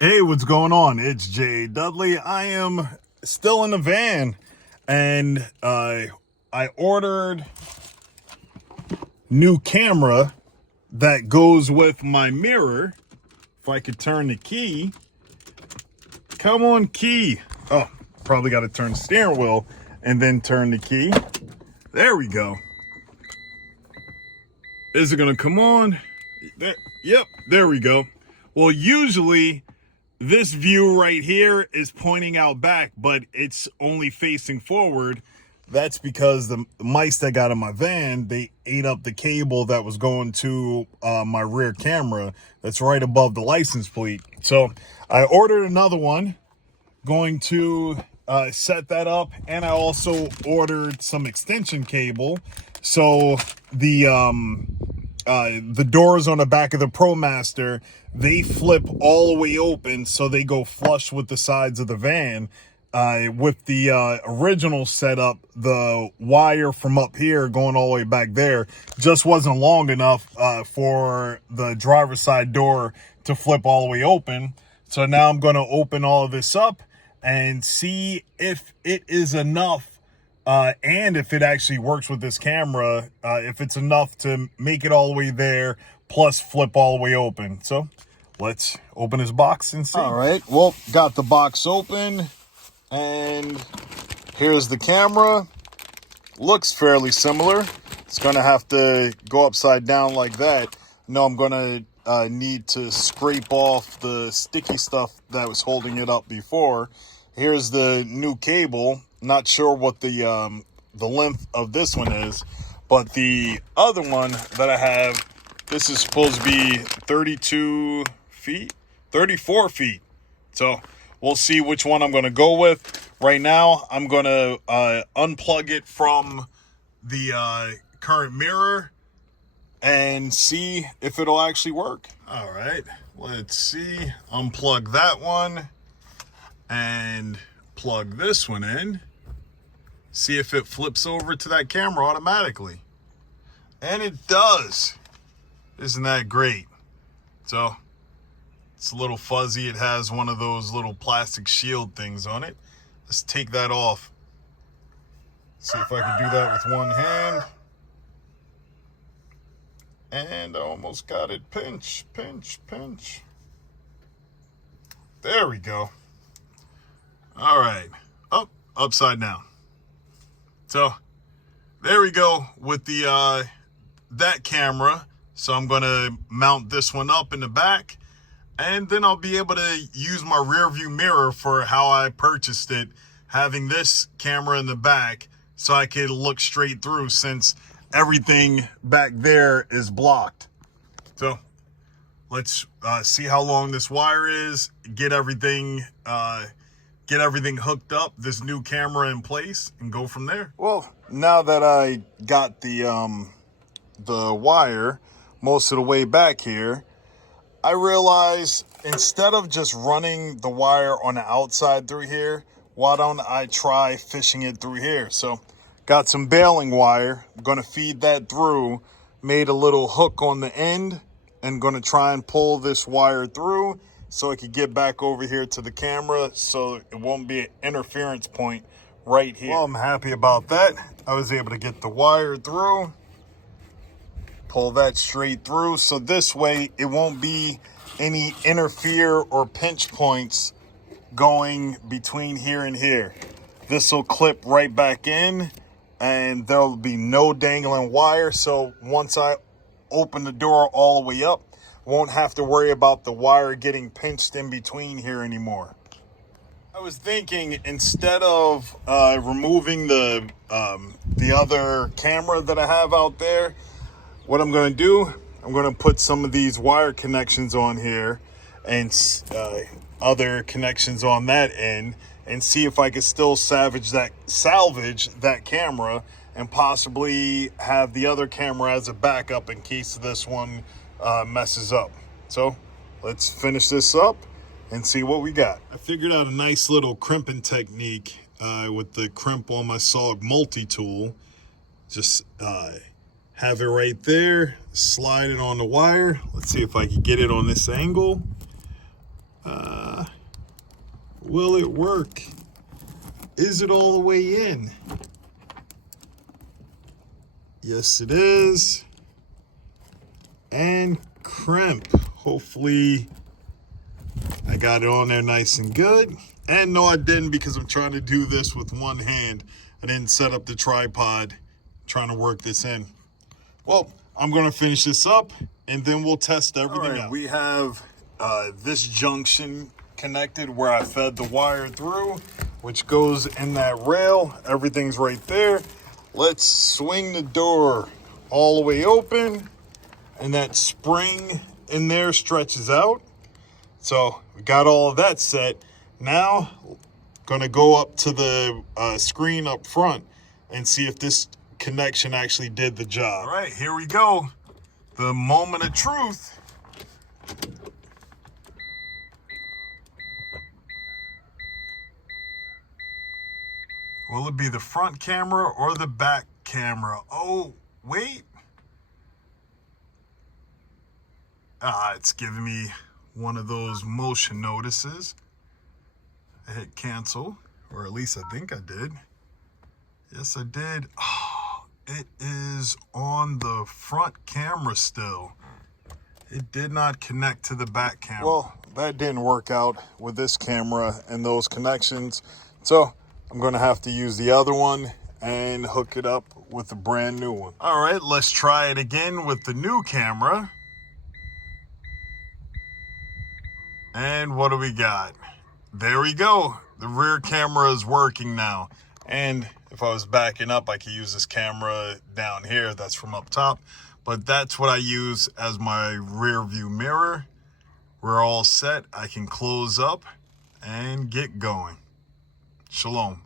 Hey, what's going on? It's Jay Dudley. I am still in the van, and I ordered new camera that goes with my mirror. If I could turn the key. Come on, key. Oh, probably got to turn the steering wheel and then turn the key. There we go. Is it going to come on? Yep, there we go. Well, usually this view right here is pointing out back, but it's only facing forward. That's because the mice that got in my van, they ate up the cable that was going to my rear camera that's right above the license plate. So I ordered another one, going to set that up, and I also ordered some extension cable. So the doors on the back of the ProMaster, they flip all the way open, so they go flush with the sides of the van. With the original setup, the wire from up here going all the way back there just wasn't long enough for the driver's side door to flip all the way open. So now I'm going to open all of this up and see if it is enough, and if it actually works with this camera, if it's enough to make it all the way there, plus flip all the way open. So let's open this box and see. All right, well, got the box open, and here's the camera. Looks fairly similar. It's gonna have to go upside down like that. No, I'm gonna need to scrape off the sticky stuff that was holding it up before. Here's the new cable. Not sure what the length of this one is, but the other one that I have, this is supposed to be 32 feet, 34 feet. So we'll see which one I'm going to go with. Right now, I'm going to unplug it from the current mirror and see if it'll actually work. All right, let's see. Unplug that one and plug this one in. See if it flips over to that camera automatically. And it does. Isn't that great? So it's a little fuzzy. It has one of those little plastic shield things on it. Let's take that off. See if I can do that with one hand. And I almost got it. Pinch, pinch, pinch. There we go. All right. Up, upside down. So there we go with the that camera. So I'm going to mount this one up in the back, and then I'll be able to use my rear view mirror for how I purchased it, having this camera in the back so I could look straight through, since everything back there is blocked. So let's see how long this wire is, get everything hooked up, this new camera in place, and go from there. Well, now that I got the wire most of the way back here, I realized instead of just running the wire on the outside through here, why don't I try fishing it through here? So got some baling wire, I'm gonna feed that through, made a little hook on the end, and gonna try and pull this wire through so I could get back over here to the camera, so it won't be an interference point right here. Well, I'm happy about that. I was able to get the wire through, pull that straight through, so this way it won't be any interfere or pinch points going between here and here. This will clip right back in, and there'll be no dangling wire. So once I open the door all the way up, won't have to worry about the wire getting pinched in between here anymore. I was thinking, instead of removing the other camera that I have out there, what I'm going to do, I'm going to put some of these wire connections on here and other connections on that end, and see if I could still salvage that camera, and possibly have the other camera as a backup in case this one messes up. So let's finish this up and see what we got. I figured out a nice little crimping technique with the crimp on my SOG multi-tool. Just have it right there, slide it on the wire. Let's see if I can get it on this angle. Will it work? Is it all the way in? Yes, it is. And crimp. Hopefully I got it on there nice and good. And no, I didn't, because I'm trying to do this with one hand. I didn't set up the tripod trying to work this in. Well, I'm going to finish this up and then we'll test everything out. We have this junction connected where I fed the wire through, which goes in that rail. Everything's right there. Let's swing the door all the way open, and that spring in there stretches out. So we got all of that set. Now, gonna go up to the screen up front and see if this connection actually did the job. All right, here we go. The moment of truth. Will it be the front camera or the back camera? Oh, wait. It's giving me one of those motion notices. I hit cancel, or at least I think I did. Yes, I did. Oh, it is on the front camera still. It did not connect to the back camera. Well, that didn't work out with this camera and those connections. So I'm going to have to use the other one and hook it up with a brand new one. All right, let's try it again with the new camera. And what do we got? There we go. The rear camera is working now. And if I was backing up, I could use this camera down here. That's from up top. But that's what I use as my rear view mirror. We're all set. I can close up and get going. Shalom.